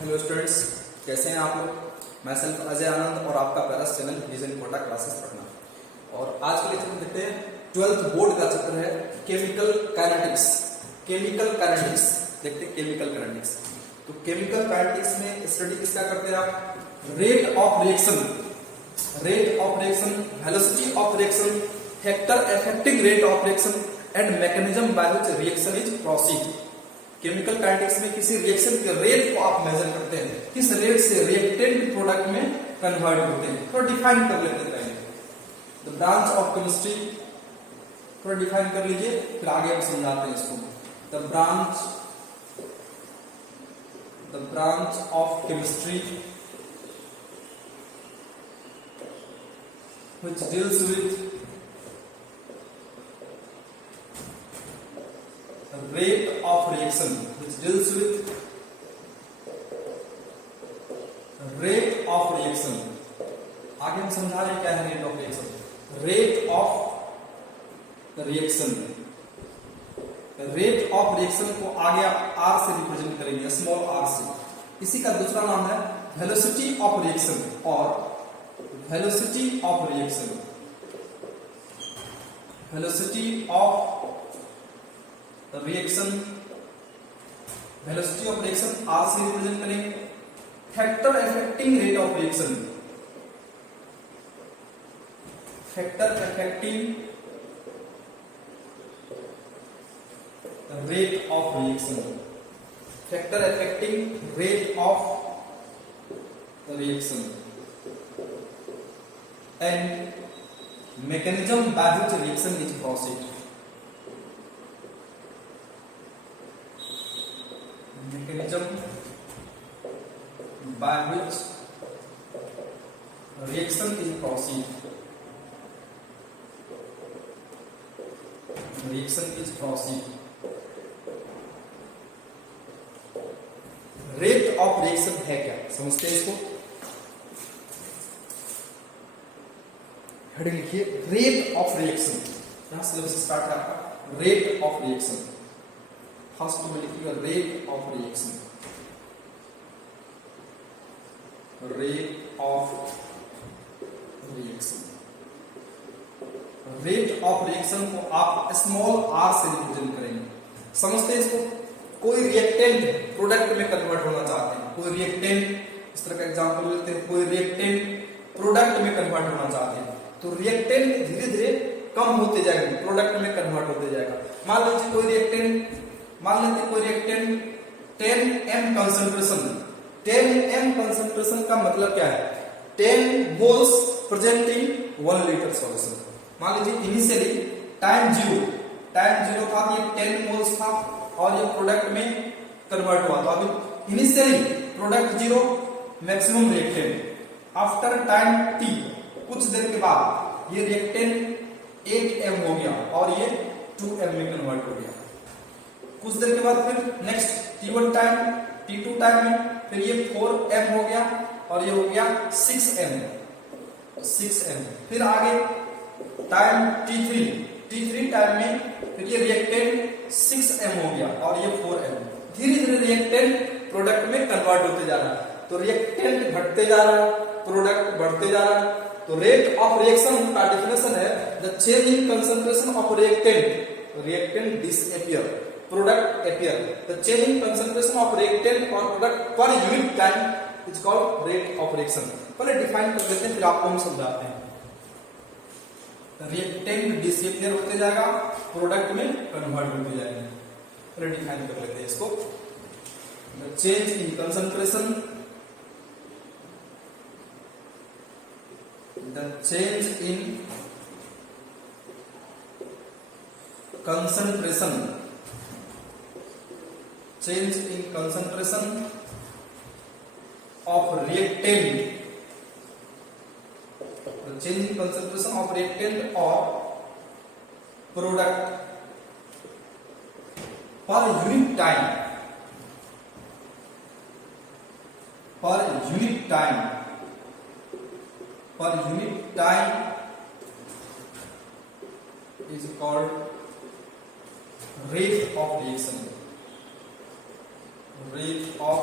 Hello students, कैसे हैं आप लोग। मैं सेल्फ अजय आनंद और आपका पैरास चैनल विजन कोटा क्लासेस पढ़ना। और आज के लेक्चर में देखते हैं 12th बोर्ड का चैप्टर है केमिकल काइनेटिक्स। देखते हैं केमिकल काइनेटिक्स। तो केमिकल काइनेटिक्स में स्टडी किसका करते हैं आप? Rate of reaction, velocity of reaction, factor affecting rate of reaction and mechanism by which reaction is proceed. Chemical kinetics में किसी रिएक्शन के रेट को आप मेजर करते हैं, किस रेट से रिएक्टेंट प्रोडक्ट में कन्वर्ट होते हैं। थोड़ा डिफाइन कर लेते हैं पहले। द ब्रांच ऑफ केमिस्ट्री थोड़ा डिफाइन कर लीजिए, फिर आगे हम समझाते हैं इसको। The branch of chemistry which deals with rate of reaction, आगे हम समझा रहे हैं क्या है rate of reaction. Rate of reaction को आगे आप आर से रिप्रेजेंट करेंगे, स्मॉल आर से। इसी का दूसरा नाम है वेलोसिटी ऑफ रिएक्शन और वेलोसिटी ऑफ रिएक्शन आर से रिप्रेजेंट करेंगे। Factor affecting rate of reaction, factor affecting rate of reaction and mechanism by which reaction is proceed. Mechanism by which reaction is proceed. Rate of reaction है क्या, समझते हैं इसको। Heading लिखिए rate of reaction. यहां syllabus start है आपका rate of reaction. First में लिखिएगा rate of reaction. Rate of reaction को आप स्मॉल आर से रिप्रेजेंट करेंगे, समझते हैं इसको। कोई रिएक्टेंट प्रोडक्ट में कन्वर्ट होना चाहते हैं, कोई रिएक्टेंट, इस तरह का एग्जांपल लेते हैं, कोई रिएक्टेंट प्रोडक्ट में कन्वर्ट होना चाहते हैं, तो रिएक्टेंट धीरे धीरे कम होते जाएंगे, प्रोडक्ट में कन्वर्ट होते जाएगा। मान लीजिए कोई reactant 10m concentration. 10m concentration का मतलब क्या है? 10 moles present in 1 litre solution. मान लीजिए इनिशियली टाइम जीरो था, ये 10 मोल्स था और ये प्रोडक्ट में कन्वर्ट हुआ। तो अभी initially product 0, maximum reactant. After time t, कुछ देर के बाद ये रिएक्टेंट 8m हो गया और ये 2m में कन्वर्ट हो गया। कुछ देर के बाद फिर next t1 time, t2 time में फिर ये 4m हो गया और ये हो गया 6m। फिर आगे टाइम t3 टाइम में फिर ये रिएक्टेंट 6m हो गया और ये 4m। धीरे धीरे रिएक्टेंट प्रोडक्ट में कन्वर्ट होते जा रहा है। तो रिएक्टेंट घटते जा रहा है, प्रोडक्ट बढ़ते जा रहा है। तो रेट ऑफ रिएक्शन का डेफिनेशन है the change in concentration of reactant disappear, product appear. The change in concentration of reactant और प्रोडक्ट पर unit time is called rate of reaction. पहले डिफाइन कर लेते हैं, फिर आपको हम समझाते हैं। रिएक्टेंट डिसअपियर होते जाएगा, प्रोडक्ट में कन्वर्ट होते जाएगा। पहले डिफाइन कर लेते हैं इसको। The change in concentration, the change in concentration of reactant, the change in concentration of reactant or product per unit time is called rate of reaction. Rate of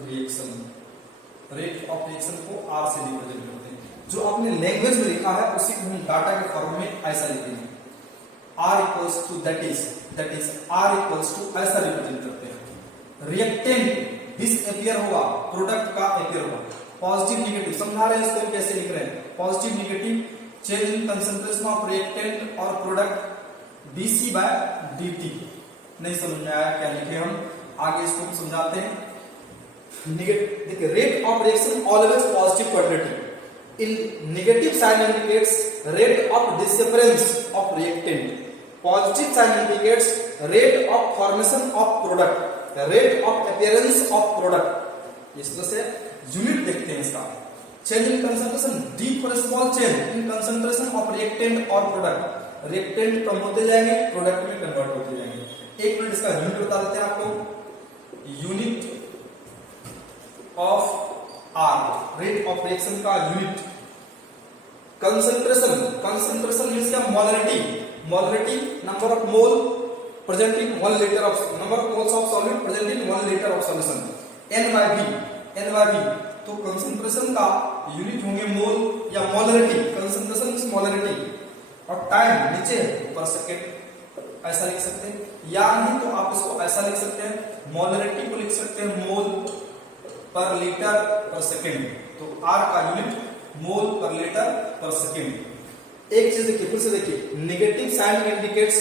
reaction, rate of reaction को are से represent करते हैं। जो आपने language में लिखा है उसी को हम डाटा के फॉर्म में ऐसा लिखेंगे, R equals to that is R equals to ऐसा रिप्रेजेंट करते हैं। रिएक्टेंट डिसअपियर होगा, प्रोडक्ट का अपियर होगा। पॉजिटिव निगेटिव समझा रहे हैं इसको हम कैसे लिख रहे हैं, positive negative change in concentration of reactant और प्रोडक्ट डीसी बाय डीटी। नहीं समझ में आया क्या लिखे हम, आगे इसको हम समझाते हैं। देखिए rate of reaction always positive quadratic, in negative sign indicates rate of disappearance of reactant, positive sign indicates rate of formation of product, rate of appearance of product. इस तरह से यूनिट देखते हैं इसका। Change in concentration, D for small change in concentration of reactant और product, reactant कम होते जाएंगे, प्रोडक्ट में कन्वर्ट होते जाएंगे। एक मिनट इसका यूनिट बता देते हैं आपको। Unit of R, rate of reaction का यूनिट। कंसंट्रेशन, कंसंट्रेशन मींस क्या, molarity, molarity number of mole present in 1 litre of, number of moles of solid present in 1 litre of solution. N by V, तो concentration का unit होंगे mole या molarity, concentration means molarity, और time नीचे पर second ऐसा लिख सकते हैं, या नहीं तो आप इसको ऐसा लिख सकते हैं, मोलरिटी को लिख सकते हैं मोल पर लीटर पर सेकेंड। तो R का यूनिट मोल पर लीटर पर सेकेंड। एक चीज देखिए, फिर से देखिए, negative sign indicates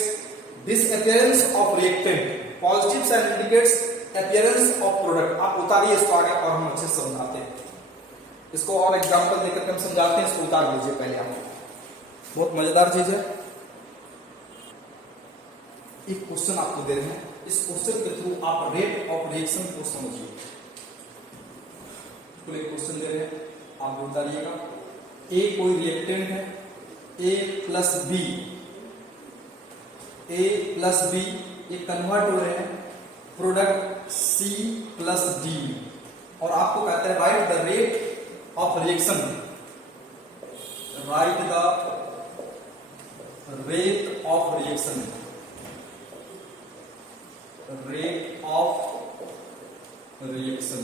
disappearance of reactant, positive sign indicates appearance of product. आप उतारिए इसको आगे और हम अच्छे से समझाते हैं इसको, और एग्जांपल देकर हम समझाते हैं। इसको उतार लीजिए पहले आप, बहुत मजेदार चीज है। एक क्वेश्चन आपको दे रहे हैं, इस क्वेश्चन के थ्रू आप रेट ऑफ रिएक्शन को समझिए। एक क्वेश्चन दे रहे हैं, आप उतारिएगा। ए कोई रिएक्टेंट है, ए प्लस बी ये कन्वर्ट हो रहे हैं प्रोडक्ट सी प्लस डी, और आपको कहते हैं write the rate of reaction, write the rate of reaction, rate of reaction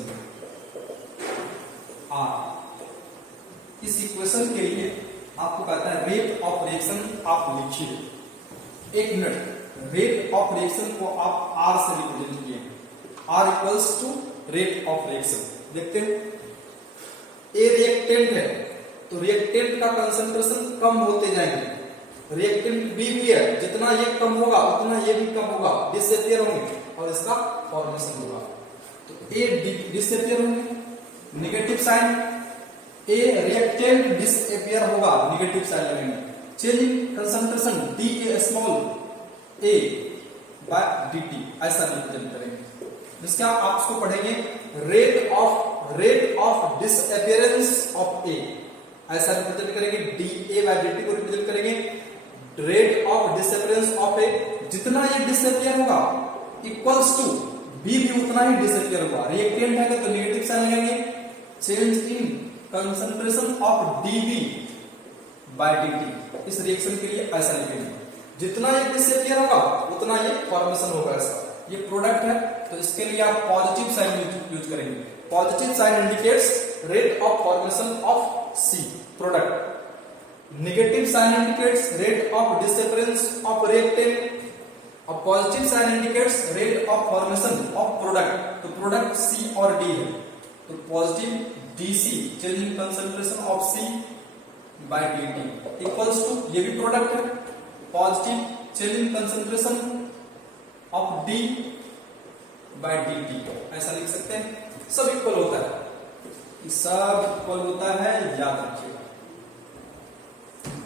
R. इस इक्वेशन के लिए आपको कहता है रेट ऑफ रिएक्शन आप लिखिए। एक मिनट, रेट ऑफ रिएक्शन को आप आर से रिप्रेजेंट किए, R equals to rate of reaction. देखते हैं, ए रिएक्टेंट है तो रिएक्टेंट का कंसंट्रेशन कम होते जाएंगे, रिएक्टेंट बी भी है, जितना ये कम होगा उतना ये भी कम होगा, डिसअपियर होंगे और इसका फॉर्मेशन होगा। तो ए डिसअपियर होंगे, negative sign, A reactant disappear होगा, नेगेटिव साइन लगेंगे। Change in concentration, D A small A by dt ऐसा रिप्रेजेंट करेंगे। जिसका आप इसको पढ़ेंगे rate of disappearance of A, ऐसा रिप्रेजेंट करेंगे। डी ए बाय dt को रिप्रेजेंट करेंगे rate of disappearance of A, जितना ये डिसअपियर होगा इक्वल्स टू बी भी उतना ही डिसअपियर होगा। रिएक्टेंट है तो नेगेटिव साइन लगेंगे। Change in concentration of dB by dt, इस रिएक्शन के लिए ऐसा लिखेंगे, जितना ये डिसअपियर होगा उतना ये फॉर्मेशन होगा ऐसा। ये प्रोडक्ट है तो इसके लिए आप पॉजिटिव साइन यूज करेंगे। Positive sign indicates rate of formation of C product, negative sign indicates rate of disappearance of reactant, और positive sign indicates rate of formation of product. तो प्रोडक्ट सी और D है, तो positive DC change in concentration of C by dt equals to, ये भी product है, positive change in concentration of D by dt ऐसा लिख सकते हैं। सब इक्वल होता है, सब इक्वल होता है, याद रखिएगा।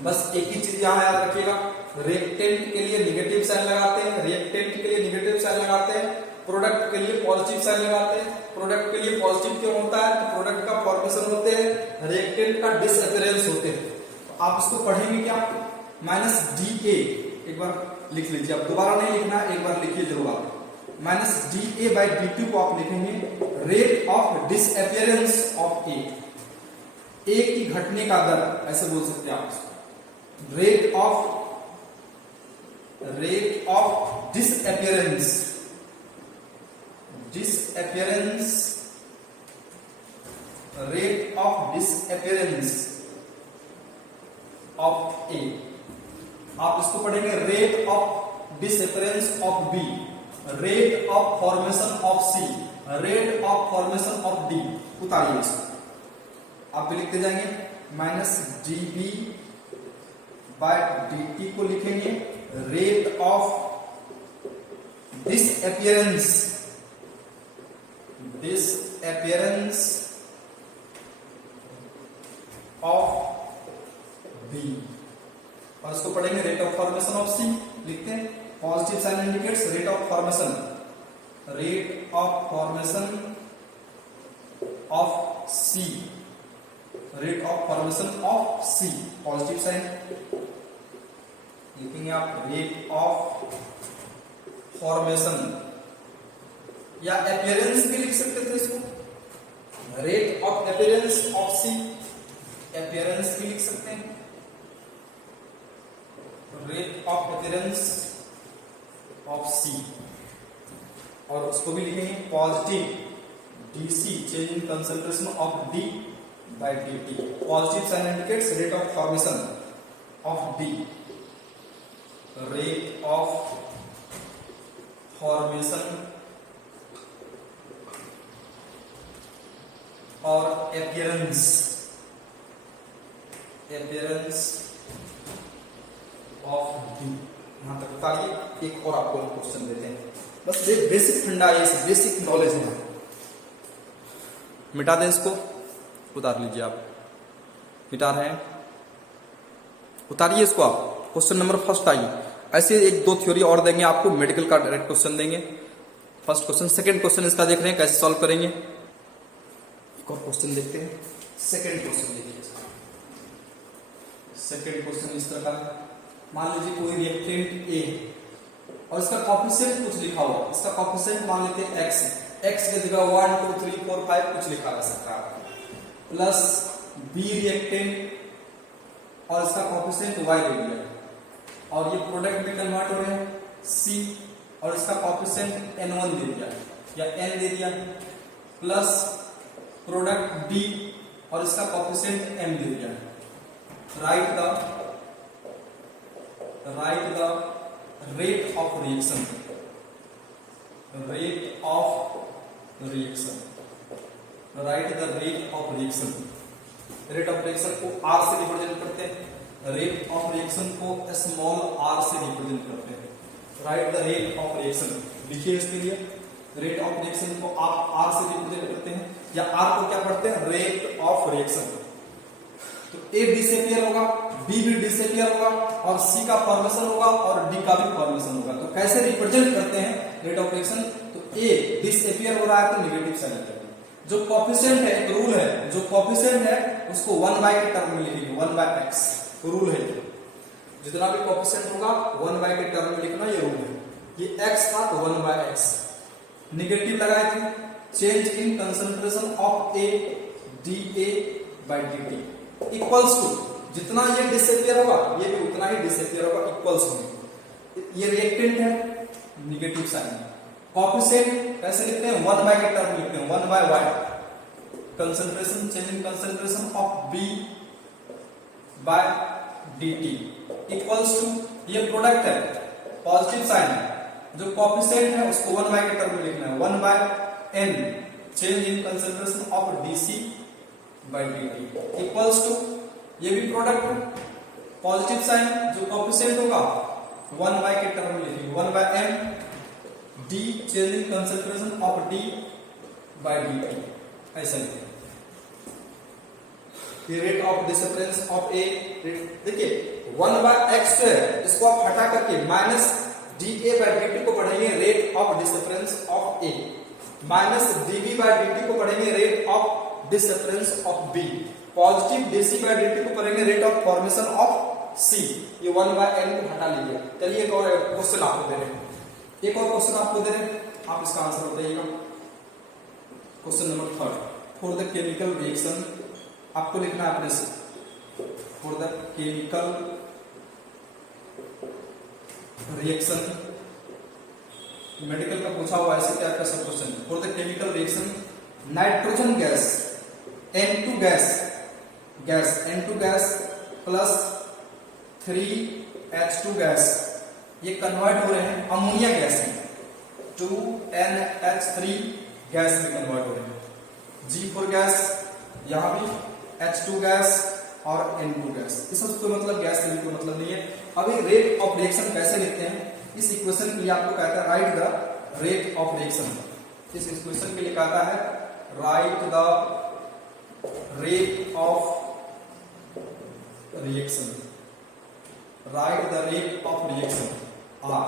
बस एक ही चीज यहां याद रखिएगा, रिएक्टेंट के लिए नेगेटिव साइन लगाते हैं, रिएक्टेंट के लिए नेगेटिव साइन लगाते हैं, प्रोडक्ट के लिए पॉजिटिव साइन लगाते हैं। प्रोडक्ट के लिए पॉजिटिव क्यों होता है, तो प्रोडक्ट का फॉर्मेशन होते हैं, रिएक्टेंट का डिसअपियरेंस होते हैं। तो आप इसको पढ़ेंगे क्या, माइनस डी ए, एक बार लिख लीजिए, आप दोबारा नहीं लिखना, एक बार लिखिए जरूर आप। Minus D A by D two को आप लिखेंगे rate of disappearance of A, A की घटने का दर ऐसे बोल सकते हैं आप, rate of disappearance disappearance of A, आप इसको पढ़ेंगे rate of disappearance of B, rate of formation of C, rate of formation of D. उतारिए इसको, आप भी लिखते जाएंगे। Minus D B by D T को लिखेंगे rate of disappearance of B, और इसको पढ़ेंगे rate of formation of C. लिखते हैं, positive sign indicates rate of formation of C, rate of formation of C, positive sign लिखेंगे आप, rate of formation, या अपीयरेंस भी लिख सकते थे इसको, rate of appearance of C, appearance भी लिख सकते हैं, rate of appearance of C, और उसको भी लिखेंगे positive DC change in concentration of D by dt, positive sign indicates rate of formation of D, rate of formation और appearance of D. यहां तक उतारिए। एक और आपको क्वेश्चन देते हैं, बस ये बेसिक फंडा है, बेसिक नॉलेज है। मिटा दें इसको, उतार लीजिए आप, मिटा रहे हैं, उतारिए इसको आप। क्वेश्चन नंबर फर्स्ट आइए। ऐसे एक दो थ्योरी और देंगे आपको, मेडिकल का डायरेक्ट क्वेश्चन देंगे। फर्स्ट क्वेश्चन, सेकंड क्वेश्चन इसका देख रहे हैं कैसे सॉल्व करेंगे। एक और क्वेश्चन देखते हैं, सेकंड क्वेश्चन देखिए। सेकंड क्वेश्चन इस प्रकार, मान लीजिए कोई रिएक्टेंट ए और इसका कोएफिशिएंट कुछ लिखा हुआ, इसका कोएफिशिएंट मान लेते हैं एक्स, एक्स की जगह 1 2 3 4 5 कुछ लिखा जा सकता है, प्लस बी रिएक्टेंट और इसका कोएफिशिएंट y दे दिया, और ये प्रोडक्ट में कन्वर्ट हो रहे हैं सी और इसका कोएफिशिएंट n1 दे दिया या n दे दिया, प्लस प्रोडक्ट b और इसका कोएफिशिएंट m दे दिया। Right the rate of reaction, rate of reaction, write the rate of reaction. Rate of reaction को r से रिप्रेजेंट करते हैं, रेट ऑफ रिएक्शन को स्मॉल r से रिप्रेजेंट करते हैं। Write the rate of reaction लिखिए इसके लिए, रेट ऑफ रिएक्शन को आप r से रिप्रेजेंट करते हैं, या r को क्या पढ़ते हैं, रेट ऑफ रिएक्शन। तो A डिसअपियर होगा, B भी डिसअपियर होगा, और C का फॉर्मेशन होगा, और D का भी फॉर्मेशन होगा। तो कैसे रिप्रेजेंट करते हैं रेट ऑफ रिएक्शन, तो A डिसअपियर हो रहा है तो नेगेटिव साइन लगेगा। जो कोएफिशिएंट है, एक रूल है, जो कोएफिशिएंट है उसको 1 बाय के टर्म में लिखेंगे, 1 बाय x रूल है। जितना भी कोएफिशिएंट होगा 1 बाय के टर्म में लिखना, ये रूल है। ये x था तो 1 बाय x, नेगेटिव लगाए थे, change in concentration of A dA by dt equals to, जितना ये डिसअपियर होगा ये भी उतना ही डिसअपियर होगा, इक्वल्स होंगे। ये रिएक्टेंट है, नेगेटिव साइन। कोएफिशिएंट कैसे लिखते हैं, 1 बाय के टर्म लिखते हैं, 1 by y, concentration change in concentration of B by dt equals to, ये प्रोडक्ट है, पॉजिटिव साइन, जो कोएफिशिएंट है उसको 1 बाय के टर्म में लिखना है, 1 by n change in concentration of dc by dt equals to, ये भी प्रोडक्ट है, पॉजिटिव साइन, जो कोएफिशिएंट होगा 1 बाय के टर्म में लिखेंगे, 1 by m d change in concentration of d by dt, ऐसा लिखेंगे। ये rate of disappearance of A, देखिए 1 बाय x है, इसको आप हटा करके माइनस dA बाय dt को पढ़ेंगे rate of disappearance of A, minus dB by dt को पढ़ेंगे rate of disappearance of B, positive dC by dt को पढ़ेंगे rate of formation of C। ये 1 बाय n को हटा लीजिए। चलिए एक और क्वेश्चन आपको दे रहे हैं, एक और क्वेश्चन आपको दे रहे हैं, आप इसका आंसर बताइएगा। Question number 3, for the chemical reaction, आपको लिखना है अपने से, for the chemical reaction, medical का पूछा हुआ ऐसे क्या सब question. For the chemical reaction nitrogen gas N2 gas gas N2 gas plus 3H2 gas ये कन्वर्ट हो रहे हैं अमोनिया गैस में, 2NH3 गैस में कन्वर्ट हो रहे हैं। G4 गैस, यहां भी H2 गैस और N2 गैस, इस कोई मतलब गैस से भी कोई मतलब नहीं है। अभी रेट ऑफ रिएक्शन कैसे लिखते हैं, इस इक्वेशन के लिए आपको कहता है right the rate of reaction. इस इक्वेशन के लिए कहता है right the rate of reaction, write the rate of reaction R।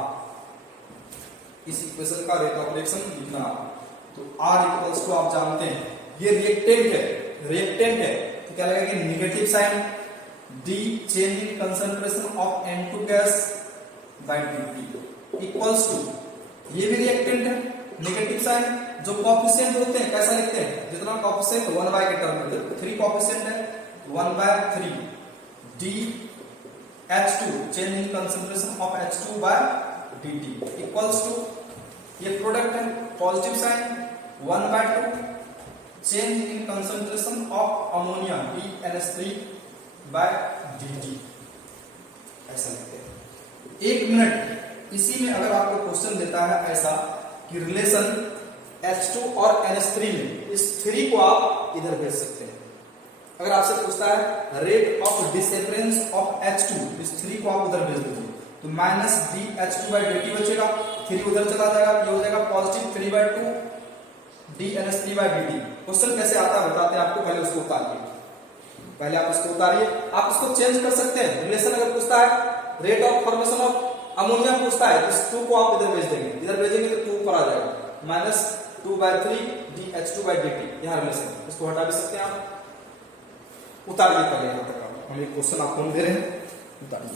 इस इक्वेशन का रेट ऑफ रिएक्शन लिखना, तो R इक्वल्स टू आप जानते हैं ये रिएक्टेंट है, रिएक्टेंट है तो क्या लगेगा कि negative sign, D change in concentration of N2 gas by dt equals to, ये भी रिएक्टेंट है, नेगेटिव साइन, जो कोएफिशिएंट होते हैं कैसा लिखते हैं, जितना कोएफिशिएंट 1 बाय के टर्म में 3 कोएफिशिएंट है 1 by 3 d H2 change in concentration of H2 by dt equals to, ये प्रोडक्ट है positive sign 1 by 2 change in concentration of ammonia DNH3 by dt, ऐसा लिखते हैं। 1 मिनट, इसी में अगर आपको क्वेश्चन देता है ऐसा कि रिलेशन H2 और NH3 में, इस 3 को आप इधर भेज सकते हैं। अगर आपसे पूछता है rate of disappearance of H2, इस 3 को आप उधर भेज दीजिए, तो माइनस DH2 बाय dt बचेगा, 3 उधर चला जाएगा, ये हो जाएगा positive 3 by 2 DNH3 by dt। Question कैसे आता है बताते हैं आपको, पहले उसको उतारिए, पहले आप उसको उतारिए, आप उसको चेंज कर सकते हैं। रिलेशन अगर पूछता है rate of formation of ammonia पूछता है, तो इस 2 को आप इधर भेज देंगे, इधर भेजेंगे तो 2 पर आ जाएगा, minus 2 by 3 DH2 by dt, यहाँ रिलेशन, इसको हटा भी सकते हैं आप। उतारिए पहले, यहाँ तक हम एक क्वेश्चन आपको दे रहे हैं, उतारिए।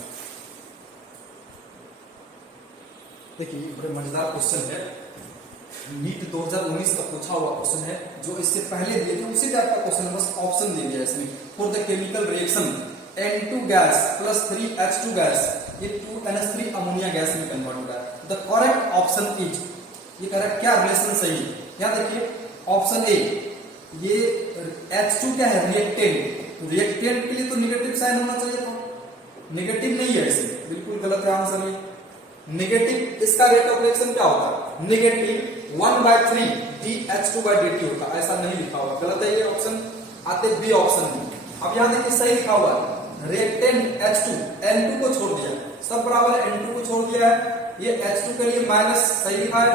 देखिए बड़े मजेदार क्वेश्चन है, नीट 2019 का पूछा हुआ क्वेश्चन है, जो इससे पहले दिए थे उसी टाइप का क्वेश्चन, बस ऑप्शन दे दिया इसमें। For the chemical reaction N2 gas plus 3H2 gas, ये 2NH3 अमोनिया गैस में कन्वर्ट होता है। द करेक्ट ऑप्शन इज, ये करेक्ट क्या रिलेशन सही है, यहाँ देखिए ऑप्शन ए, ये H2 क्या है रिएक्टेंट, तो रिएक्टेंट के लिए तो नेगेटिव साइन होना चाहिए था, नेगेटिव नहीं है, इसे बिल्कुल गलत है आंसर ये। नेगेटिव, इसका रेट ऑफ रिएक्शन क्या होता है, negative 1 by 3 DH2 by dt होता है, ऐसा नहीं लिखा हुआ, गलत है ये ऑप्शन। आते बी ऑप्शन में, अब यहाँ देखिए सही लिखा हुआ है, रिएक्टेंट H2 N2 को छोड़ दिया, सब बराबर N2 को छोड़ दिया है, ये H2 के लिए माइनस सही लिखा है,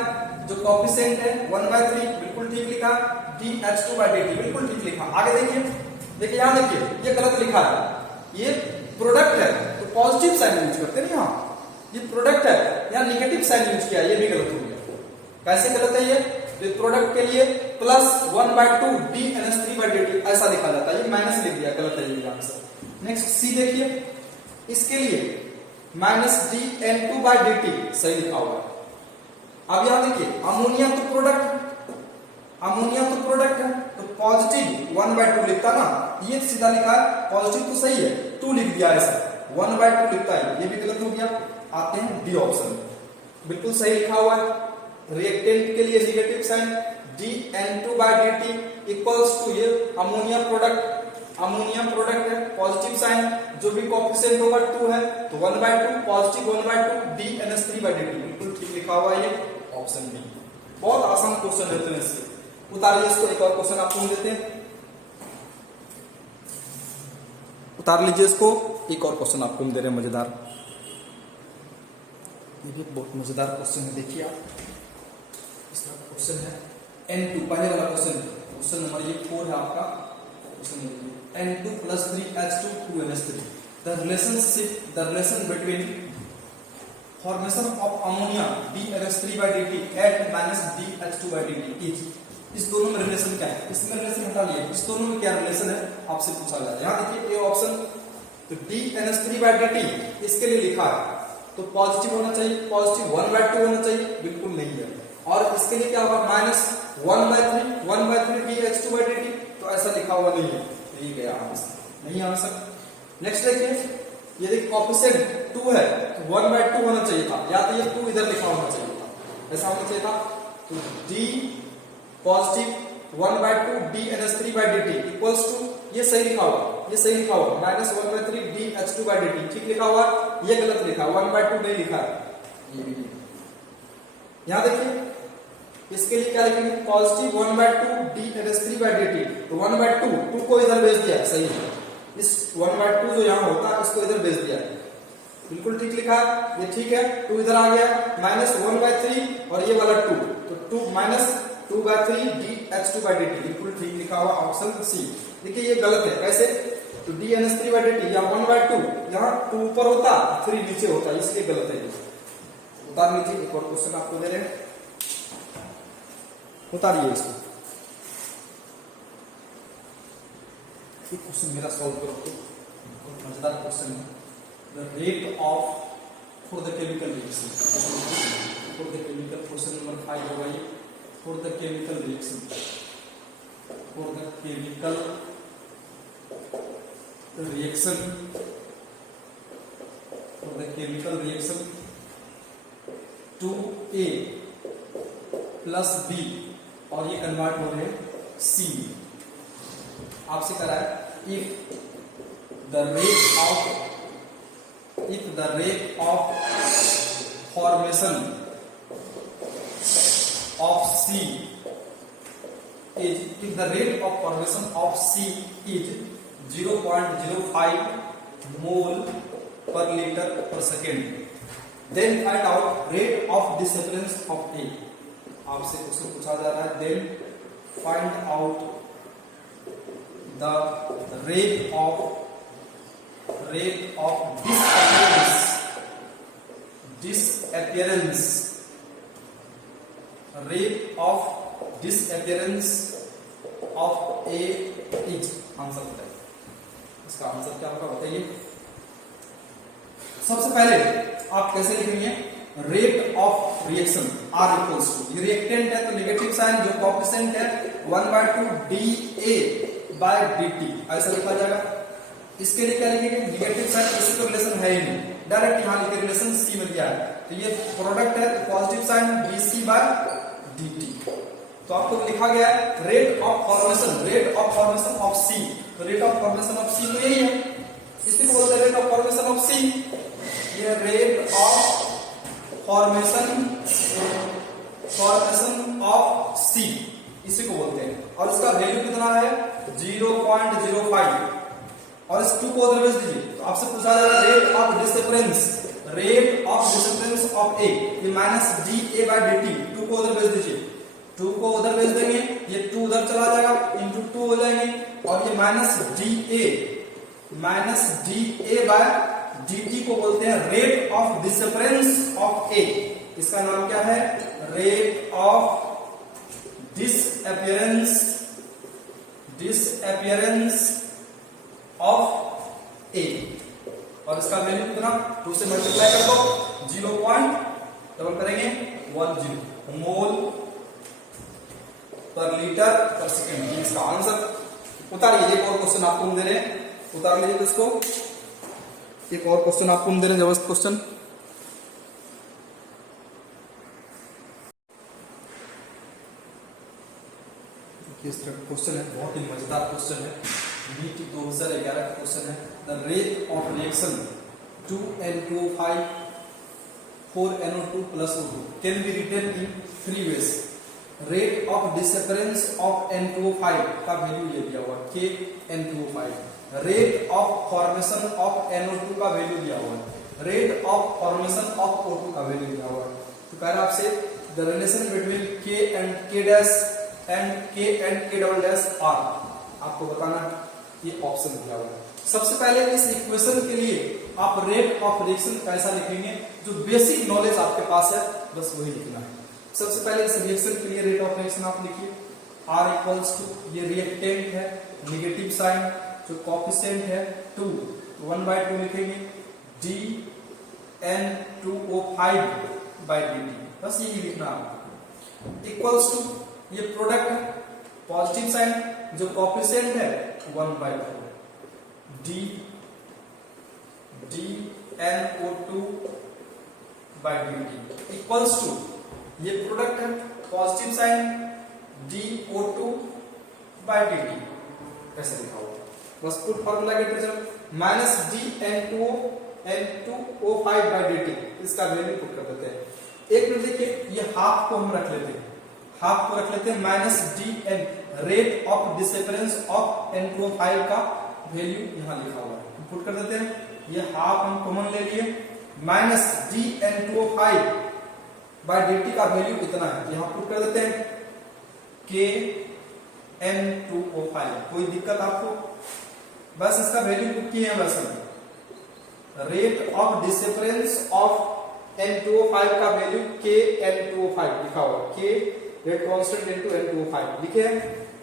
जो कोएफिशिएंट है 1 बाय 3 बिल्कुल ठीक लिखा, DH2 बाय dt बिल्कुल ठीक लिखा। आगे देखिए, देखिए यहाँ देखिए ये गलत लिखा है, ये प्रोडक्ट है तो पॉजिटिव साइन यूज करते हैं, यहाँ ये प्रोडक्ट है, यहाँ नेगेटिव साइन यूज किया, ये भी गलत हो गया। कैसे गलत है ये, तो प्रोडक्ट के लिए plus 1 by 2 DNH3 by dt ऐसा लिखा जाता है, ये माइनस लिख दिया, गलत है ये आंसर। नेक्स्ट सी देखिए, इसके लिए माइनस DN2 बाय dt सही लिखा हुआ है। अब यहां देखिए अमोनिया तो प्रोडक्ट, अमोनिया तो प्रोडक्ट है, तो पॉजिटिव 1 बाय 2 लिखता ना, ये सीधा लिखा है, पॉजिटिव तो सही है 2 लिख दिया ऐसा, 1 बाय 2 लिखता है, ये भी गलत हो गया। आते हैं डी ऑप्शन, बिल्कुल सही लिखा हुआ है, रिएक्टेंट के लिए negative sign DN2 by dt equals to, ये अमोनिया प्रोडक्ट, अमोनिया प्रोडक्ट है, पॉजिटिव साइन, जो भी कोएफिशिएंट होगा 2 है तो 1 by 2 positive 1 by 2 DNH3 by dt बिल्कुल ठीक लिखा हुआ है, ये ऑप्शन बी। बहुत आसान क्वेश्चन है, तो इससे उतारिए इसको, एक और क्वेश्चन आपको देते हैं, उतार लीजिए इसको, एक और क्वेश्चन आपको हम दे रहे हैं मजेदार, ये भी बहुत मजेदार क्वेश्चन है। देखिए आप, इस तरह क्वेश्चन है N2, पहले वाला क्वेश्चन, क्वेश्चन नंबर ये 4 है आपका, question N2 plus 3H2 2NH3, the relationship, the relation between formation of ammonia DNH3 by dt at minus DH2 by dt is, इस दोनों में रिलेशन क्या है, इसमें रिलेशन हटा लिए, इस दोनों में क्या रिलेशन है आपसे पूछा जाता है। यहाँ देखिए ए ऑप्शन, तो DNH3 बाय dt इसके लिए लिखा है तो पॉजिटिव होना चाहिए, पॉजिटिव 1 बाय 2 होना चाहिए, बिल्कुल नहीं है। और इसके लिए क्या होगा, minus 1 by 3 DH2 by dt, तो ऐसा लिखा हुआ नहीं है, तो ये गया आंसर, नहीं आंसर। नेक्स्ट देखिए, ये देखिए कोएफिशिएंट 2 है तो 1 बाय 2 होना चाहिए था, या तो ये 2 इधर लिखा होना चाहिए था, ऐसा होना चाहिए था, तो D positive 1 by 2 DNH3 by dt equals to, ये सही लिखा हुआ ये सही लिखा हुआ -1/3 dH2/dt, ठीक लिखा हुआ, ये गलत लिखा, 1/2 नहीं लिखा। यहां देखिए इसके लिए क्या लिखेंगे, पॉजिटिव 1/2 dH3/dt, तो 1/2 2 को इधर भेज दिया, सही है। इस 1/2 जो यहां होता है इसको इधर भेज दिया, बिल्कुल ठीक लिखा, ये ठीक है। 2 इधर आ गया, -1/3 और ये वाला 2, तो 2 -2/3 dH2/dt, बिल्कुल ठीक लिखा हुआ, ऑप्शन सी। देखिए ये गलत है, कैसे, तो dH3/dt या 1/2, यहाँ 2 ऊपर होता 3 नीचे होता, इसलिए गलत है। उतार लीजिए, एक और क्वेश्चन आपको दे रहे हैं, उतारिए इसको। एक क्वेश्चन मेरा सॉल्व करो, बहुत मजेदार क्वेश्चन है। The rate of for the chemical reaction, for the chemical, question number 5 होगा ये, for the chemical reaction, for the chemical reaction, for the chemical reaction 2A plus B और ये कन्वर्ट हो रहे हैं C। आपसे करा है if the rate of formation of C is 0.05 mole per liter per second, then find out rate of disappearance of A। आपसे question पूछा जा रहा है, then find out the rate of disappearance of A is, answer बताइए, इसका answer क्या होगा बताइए। सबसे पहले आप कैसे लिखेंगे, rate of reaction R equals to, ये रिएक्टेंट है तो नेगेटिव साइन, जो कोएफिशिएंट है 1/2 dA/dt, ऐसा लिखा जाएगा। इसके लिए क्या लिखेंगे, नेगेटिव साइन, इससे तो रिलेशन है ही नहीं, डायरेक्ट यहां लिखे रिलेशन C में दिया है, तो ये प्रोडक्ट है पॉजिटिव साइन dC/dt। तो आपको लिखा गया है rate of formation of C, तो rate of formation of C तो यही है, इसको बोलते हैं rate of formation of C। ये rate of formation of C इसी को बोलते हैं, और इसका वैल्यू कितना है 0.05, और इस 2 को उधर भेज दीजिए। तो आपसे पूछा जा रहा है rate of disappearance of A, ये -dA/dt, 2 को उधर भेज दीजिए, 2 को उधर भेज देंगे, ये 2 उधर चला जाएगा, इंटू 2 हो जाएंगे, और ये -dA/dt को बोलते हैं rate of disappearance of A। इसका नाम क्या है, rate of disappearance of A, और इसका वैल्यू कितना, 2 से मल्टीप्लाई कर दो, 0.10 मोल पर लीटर पर सेकेंड, इसका आंसर। उतारिए, एक और क्वेश्चन आपको हम दे रहे हैं, उतार लीजिए इसको, एक और क्वेश्चन आपको हम दे रहे हैं, जबरदस्त क्वेश्चन। क्वेश्चन है, बहुत ही मजेदार क्वेश्चन है, नीट 2011 का क्वेश्चन है। The rate of reaction 2N2O5 4NO2 plus O2 can be written in 3 ways। Rate of disappearance of N2O5 का वैल्यू ये दिया हुआ KN2O5, rate of formation of NO2 का वैल्यू दिया हुआ है, rate of formation of O2 का value दिया हुआ है। तो कह रहा आपसे the relation between K and K dash and K and K double dash R, आपको बताना, ये ऑप्शन दिया हुआ है। सबसे पहले इस इक्वेशन के लिए आप रेट ऑफ रिएक्शन कैसा लिखेंगे, जो बेसिक नॉलेज आपके पास है बस वही लिखना है। सबसे पहले इस रिएक्शन के लिए रेट ऑफ रिएक्शन आप लिखिए, R इक्वल्स टू, ये रिएक्टेंट है, नेगेटिव साइन, जो कोएफिशिएंट है 2, 1/2 लिखेंगे, dN2O5/dt, बस यही लिखना है। इक्वल्स टू, ये प्रोडक्ट है, पॉजिटिव साइन, जो कोएफिशिएंट है 1/2 dNO2/dt इक्वल्स टू, ये प्रोडक्ट है, पॉजिटिव साइन dO2/dt, कैसे लिखा हुआ, बस पुट फॉर्मूला के टेम्परेचर माइनस dN2O5/dt, इसका वैल्यू पुट कर देते हैं। एक मिनट देखिए, ये हाफ को हम रख लेते हैं, हाफ को रख लेते हैं minus dN, rate of disappearance of N2O5 का वैल्यू यहां लिखा हुआ है, पुट कर देते हैं। ये हाफ हम कॉमन ले लिए, माइनस dN2O5/dt का वैल्यू इतना है, यहां पुट कर देते हैं KN2O5। कोई दिक्कत आपको? बस इसका वैल्यू पुट किए हैं, बस rate of disappearance of N2O5 का वैल्यू KN2O5 लिखा हुआ, K rate constant into N2O5 लिखे हैं,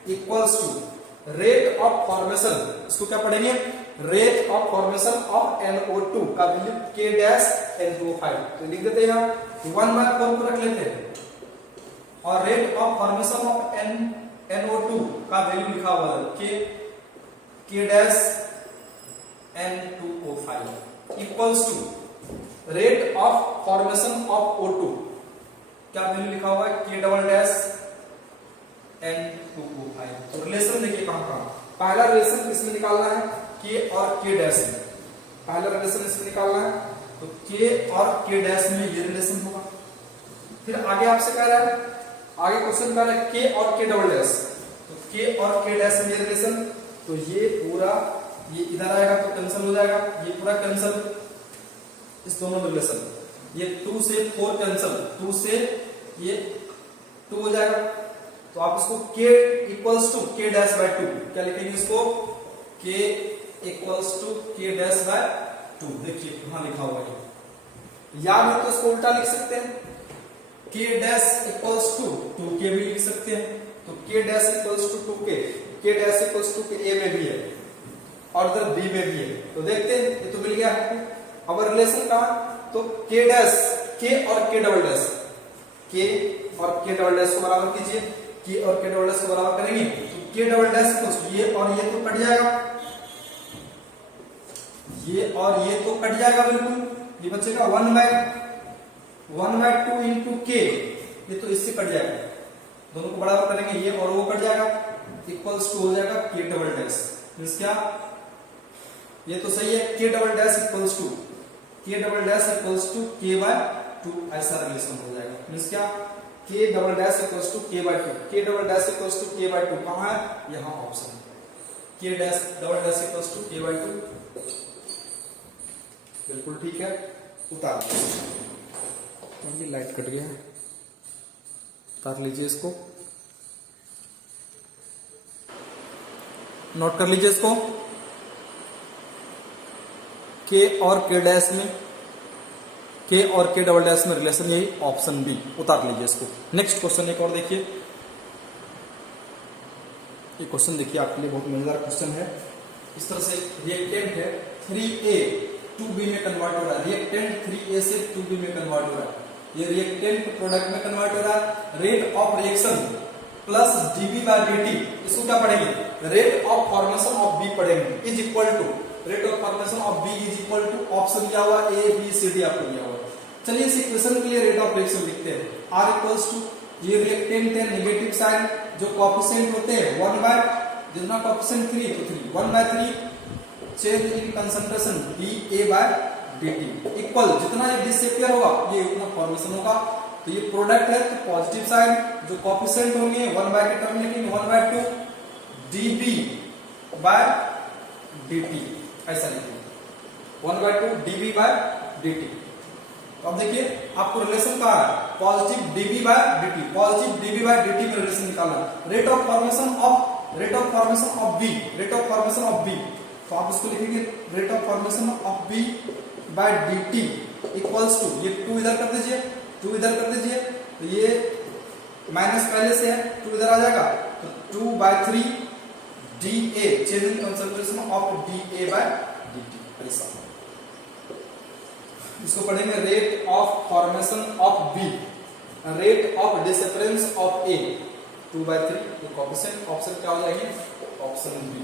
equals to rate of formation, इसको क्या पढ़ेंगे, rate of formation of NO2 का वैल्यू K डैश N2O5, तो लिख देते हैं यहां 1/4 को रख लेते हैं, और rate of formation of NO2 का वैल्यू लिखा हुआ है K dash N2O5 equals to rate of formation of O2 क्या वैल्यू लिखा हुआ है K डबल डैश N2O5। तो रिलेशन देखिए कहां, पहला रिलेशन किसमें निकालना है, K और K डैश में, पहला रिलेशन इसमें निकालना है, तो K और K डैश में ये रिलेशन होगा। फिर आगे आपसे कह रहा है, आगे क्वेश्चन कह रहा है K और K डबल डैश, तो K और K डैश में ये रिलेशन, तो ये पूरा ये इधर आएगा तो कैंसिल हो जाएगा, ये पूरा कैंसिल, इस दोनों में रिलेशन, ये 2 से 4 कैंसिल, 2 से ये 2 हो जाएगा, तो आप इसको K equals to K dash by 2 क्या लिखेंगे, इसको K equals to K dash by 2, देखिए यहां लिखा हुआ है, याद है तो इसको उल्टा लिख सकते हैं, K dash equals to 2K भी लिख सकते हैं, तो K dash equals to 2K, K dash equals to A में भी है और इधर B में भी है, तो देखते हैं, ये तो मिल गया आपको। अब रिलेशन कहां, तो K डैश, K और K डबल डैश, K और K डबल डैश को बराबर कीजिए, K और K डबल डैश को बराबर करेंगे तो K डबल डैश इक्वल्स ये और ये तो कट जाएगा, ये और ये तो कट जाएगा बिल्कुल, ये बचेगा 1/2 इंटू K, ये तो इससे कट जाएगा, दोनों को बराबर करेंगे, ये और वो कट जाएगा, इक्वल्स टू हो जाएगा K डबल डैश, मींस क्या, ये तो सही है, K double dash equals to K double dash equals to K by 2, ऐसा रिलेशन हो जाएगा, मींस क्या, K double dash equals to K by 2, K double dash equals to K by 2 कहां है, यहां option, K dash double dash equals to K by 2, बिल्कुल ठीक है, उतार ये लाइट कट गया, उतार लीजिए इसको, नोट कर लीजिए इसको, K और K डैश में, K और K डबल डैश में रिलेशन, यही ऑप्शन बी, उतार लीजिए इसको। नेक्स्ट क्वेश्चन एक और देखिए, ये क्वेश्चन देखिए आपके लिए बहुत मजेदार क्वेश्चन है। इस तरह से रिएक्टेंट है 3A 2B में कन्वर्ट हो रहा है, रिएक्टेंट 3A से 2B में कन्वर्ट हो रहा है, ये रिएक्टेंट प्रोडक्ट में कन्वर्ट हो रहा है, rate of reaction plus dB/dt, इसको क्या पढ़ेंगे, rate of formation of B पढ़ेंगे, is equal to rate of formation of B is equal to option दिया हुआ A B C D आपको दिया हुआ। चलिए इस इक्वेशन के लिए रेट ऑफ रिएक्शन लिखते हैं, R इक्वल्स टू, ये रिएक्टेंट है नेगेटिव साइन, जो कोएफिशिएंट होते हैं 1 बाय, जितना कोएफिशिएंट 3 तो 3 1/3 change in concentration dA/dt equal, जितना ये डिसअपियर होगा ये उतना फॉर्मेशन होगा, तो ये प्रोडक्ट है तो पॉजिटिव साइन, जो कोएफिशिएंट होंगे 1 बाय के टर्म लिखेंगे 1/2 dB/dt, ऐसा लिखेंगे 1/2 dB/dt। तो अब देखिए आपको रिलेशन का है पॉजिटिव dB/dt, पॉजिटिव dB/dt में रिलेशन निकालना, rate of formation of B, rate of formation of B, तो आप इसको लिखेंगे rate of formation of B/dt equals to, ये 2 इधर कर दीजिए, 2 इधर कर दीजिए, तो ये माइनस पहले से है 2 इधर आ जाएगा, तो 2/3 dA change in concentration of dA/dt, ऐसा इसको पढ़ेंगे rate of formation of B, rate of disappearance of A 2/3, तो कोएफिशिएंट ऑप्शन क्या हो जाएंगे, ऑप्शन बी,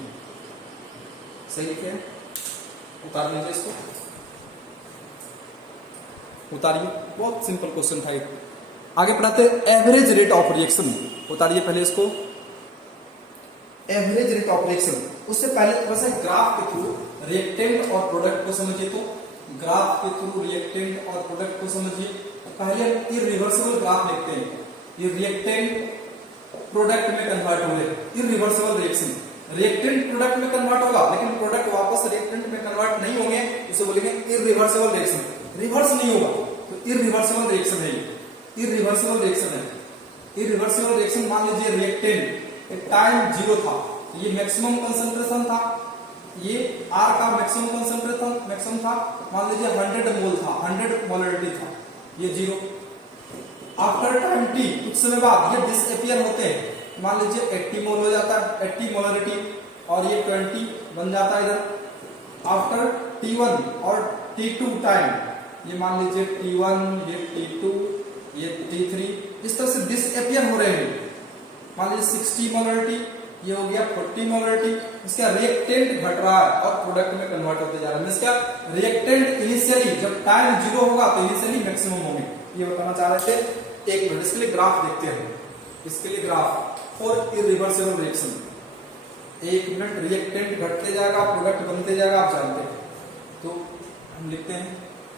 सही लिखे हैं, उतार लीजिए इसको, उतारिए, बहुत सिंपल क्वेश्चन था। आगे पढ़ाते हैं एवरेज रेट ऑफ रिएक्शन, उतारिए पहले इसको, एवरेज रेट ऑफ रिएक्शन। उससे पहले थोड़ा सा ग्राफ के थ्रू रिएक्टेंट और प्रोडक्ट को समझिए। तो ग्राफ के थ्रू रिएक्टेंट और प्रोडक्ट को समझिए। पहले इरिवर्सिबल ग्राफ लिखते हैं। ये रिएक्टेंट प्रोडक्ट में कन्वर्ट हो गए, इरिवर्सिबल रिएक्शन। रिएक्टेंट प्रोडक्ट में कन्वर्ट होगा लेकिन प्रोडक्ट वापस रिएक्टेंट में कन्वर्ट नहीं होंगे, उसे बोलेंगे इरिवर्सिबल रिएक्शन। रिवर्स नहीं होगा तो इरिवर्सिबल रिएक्शन है। इरिवर्सिबल रिएक्शन है। इरिवर्सिबल रिएक्शन मान लीजिए रिएक्टेंट टाइम 0 था, ये मैक्सिमम कंसंट्रेशन था, ये R का मैक्सिमम कंसंट्रेशन मैक्सिमम था, मान लीजिए 100 मोल था, 100 मोलरिटी था, ये 0। आफ्टर टाइम t कुछ समय बाद ये डिसअपियर होते हैं, मान लीजिए 80 मोल हो जाता है, 80 मोलरिटी, और ये 20 बन जाता है इधर। आफ्टर t1 और t2 टाइम, ये मान लीजिए t1, ये t2, ये t3, इस तरह से डिसअपियर हो रहे हैं। मान लीजिए 60 मोलरिटी, ये हो गया 40 मोलरिटी। इसका रिएक्टेंट घट रहा है और प्रोडक्ट में कन्वर्ट होते जा रहा है। इसका रिएक्टेंट इनिशियली जब टाइम 0 होगा तो इनिशियली मैक्सिमम होंगे, ये बताना चाह रहे थे। एक मिनट, इसके लिए ग्राफ देखते हैं। इसके लिए ग्राफ फॉर इरिवर्सिबल रिएक्शन। एक मिनट, रिएक्टेंट घटते जाएगा, प्रोडक्ट बनते जाएगा, आप जानते हैं। तो हम लिखते हैं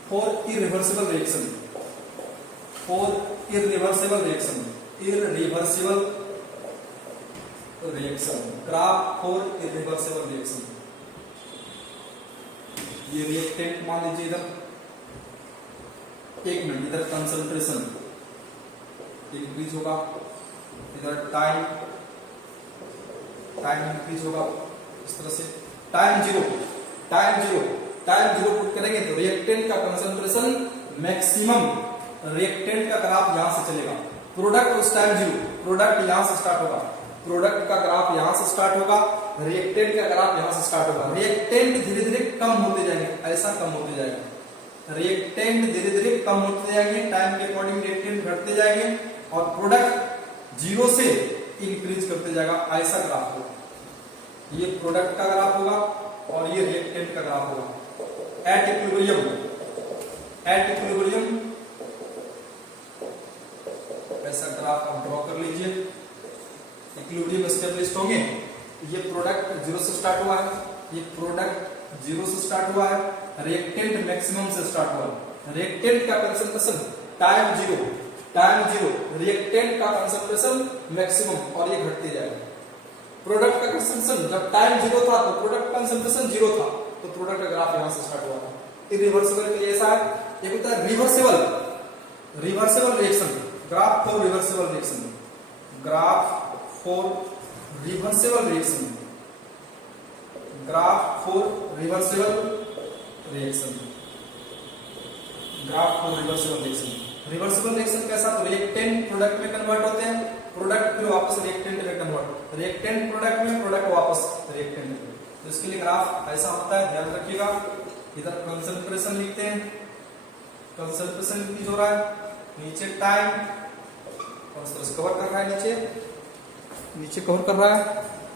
for irreversible reaction, for irreversible reaction, irreversible reaction, graph for irreversible reaction. ये रिएक्टेंट मान लीजिए इधर, एक मिनट, इधर कंसंट्रेशन इंक्रीज होगा, इधर टाइम इंक्रीज होगा, इस तरह से टाइम जीरो पुट करेंगे तो रिएक्टेंट का कंसंट्रेशन मैक्सिमम, रिएक्टेंट का ग्राफ यहां से चलेगा। प्रोडक्ट उस टाइम 0, प्रोडक्ट यहां से स्टार्ट होगा, प्रोडक्ट का ग्राफ यहां से स्टार्ट होगा, रिएक्टेंट का ग्राफ यहां से स्टार्ट होगा। रिएक्टेंट धीरे धीरे कम होते जाएंगे, ऐसा कम होते जाएंगे। रिएक्टेंट धीरे धीरे कम होते जाएंगे, टाइम के अकॉर्डिंग रिएक्टेंट घटते जाएंगे और प्रोडक्ट 0 से इंक्रीज करते जाएगा, ऐसा ग्राफ होगा। ये प्रोडक्ट का ग्राफ होगा और ये रिएक्टेंट का ग्राफ होगा। एट इक्विलिब्रियम ऐसा ग्राफ आप ड्रॉ कर लीजिए। इक्विलिब्रियम एस्टेब्लिश होंगे, ये प्रोडक्ट 0 से स्टार्ट हुआ है, ये प्रोडक्ट 0 से स्टार्ट हुआ है, रिएक्टेंट मैक्सिमम से स्टार्ट हुआ है। रिएक्टेंट का कंसंट्रेशन टाइम 0, रिएक्टेंट का कंसंट्रेशन मैक्सिमम, और ये घटते जाएगा। प्रोडक्ट का कंसंट्रेशन जब टाइम 0 था तो प्रोडक्ट कंसंट्रेशन 0 था, तो प्रोडक्ट का ग्राफ यहां से स्टार्ट हुआ था। इरिवर्सिबल के लिए ऐसा है। एक होता है reversible reaction, graph for reversible reaction, graph for reversible reaction, graph for reversible reaction, graph for reversible reaction. Reversible reaction कैसा? तो रिएक्टेंट प्रोडक्ट में कन्वर्ट होते हैं, प्रोडक्ट फिर वापस रिएक्टेंट में कन्वर्ट, रिएक्टेंट प्रोडक्ट में, प्रोडक्ट वापस रिएक्टेंट में। तो इसके लिए ग्राफ ऐसा होता है, ध्यान रखिएगा। इधर कंसंट्रेशन लिखते हैं, कंसंट्रेशन इंक्रीज हो रहा है, नीचे टाइम और इस तरह से कवर कर रहा है, नीचे कवर कर रहा है,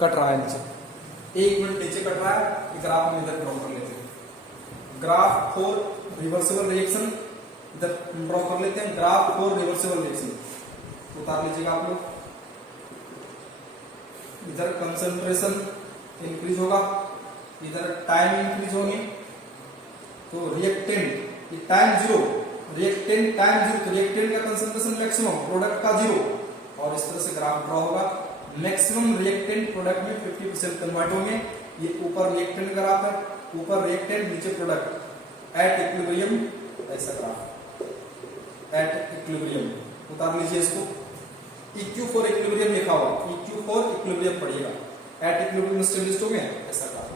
कट रहा है नीचे। 1 मिनट नीचे कट रहा है, ग्राफ में इधर ड्रॉ कर लेते हैं। ग्राफ फॉर रिवर्सिबल रिएक्शन इधर ड्रॉ कर लेते हैं, ग्राफ फॉर रिवर्सिबल रिएक्शन उतार लीजिएगा आप लोग। इधर कंसंट्रेशन इंक्रीज होगा, इधर टाइम इंक्रीज होंगे, तो रिएक्टेंट ये टाइम 0, रिएक्टेंट टाइम 0, तो रिएक्टेंट का कंसंट्रेशन मैक्सिमम, प्रोडक्ट का 0, और इस तरह से ग्राफ ड्रॉ होगा। मैक्सिमम रिएक्टेंट प्रोडक्ट में 50% कन्वर्ट होंगे। ये ऊपर रिएक्टेंट ग्राफ है, ऊपर रिएक्टेंट नीचे प्रोडक्ट। एट इक्विलिब्रियम ऐसा ग्राफ, एट इक्विलिब्रियम उतार लीजिए इसको। EQ फॉर इक्विलिब्रियम लिखा हुआ, EQ फॉर इक्विलिब्रियम पढ़िएगा। एट इक्विलिब्रियम एस्टेब्लिश्ड हो गए, ऐसा ग्राफ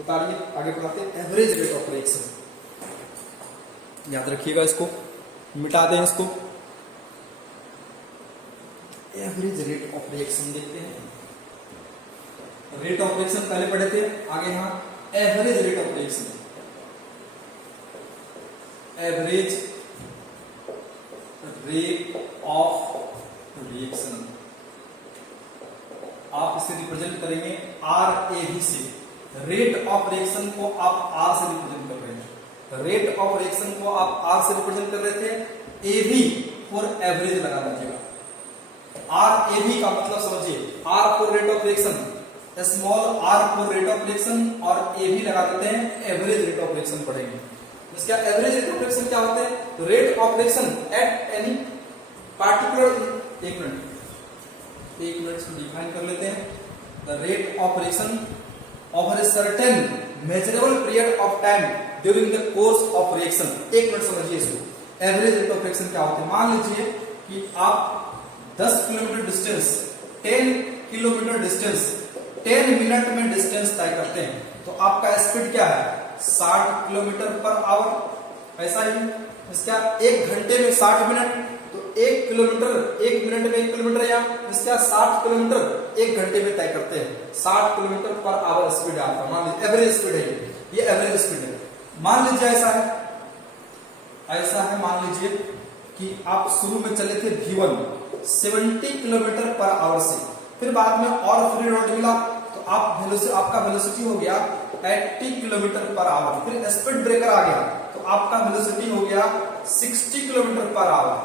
उतारिए। आगे बढ़ाते हैं, एवरेज रेट ऑफ रिएक्शन याद रखिएगा, इसको मिटा दें इसको। एवरेज रेट ऑफ रिएक्शन देखते हैं। रेट ऑफ रिएक्शन पहले पढ़े थे, आगे यहाँ average rate of reaction. Average rate of reaction आप इसे रिप्रेजेंट करेंगे RAV से। रेट ऑफ रिएक्शन को आप R से रिप्रेजेंट कर रहे हैं, रेट ऑफ रिएक्शन को आप R से रिप्रेजेंट कर रहे थे। AV फॉर एवरेज लगा दीजिएगा। RAV का मतलब समझिए, R for rate of reaction, small R for rate of reaction और ए भी लगा देते हैं, एवरेज रेट ऑफ रिएक्शन पढ़ेंगे। इसका एवरेज रेट ऑफ रिएक्शन क्या होता है? तो rate of reaction at any particular, एक मिनट इसको डिफाइन कर लेते हैं। The rate of reaction over a certain measurable period of time during the course of reaction. एक मिनट समझिए इसको। एवरेज रेट ऑफ रिएक्शन क्या होता है? मान लीजिए कि आप 10 kilometre distance, 10 kilometre distance 10 minute में डिस्टेंस तय करते हैं, तो आपका स्पीड क्या है? 60 किलोमीटर पर आवर। ऐसा ही इसका 1 घंटे में 60 मिनट, तो 1 किलोमीटर 1 मिनट में 1 किलोमीटर, या इसका 60 किलोमीटर 1 घंटे में तय करते हैं। 60 किलोमीटर पर आवर स्पीड है आपका, मान लीजिए एवरेज स्पीड है ये एवरेज स्पीड है। मान लीजिए ऐसा है, मान लीजिए कि आप शुरू में चले थे V1 70 किलोमीटर पर आवर से, फिर बाद में और फ्री रोड मिला तो आपका वेलोसिटी हो गया 80 किलोमीटर पर आवर, फिर स्पीड ब्रेकर आ गया तो आपका वेलोसिटी हो गया 60 किलोमीटर पर आवर।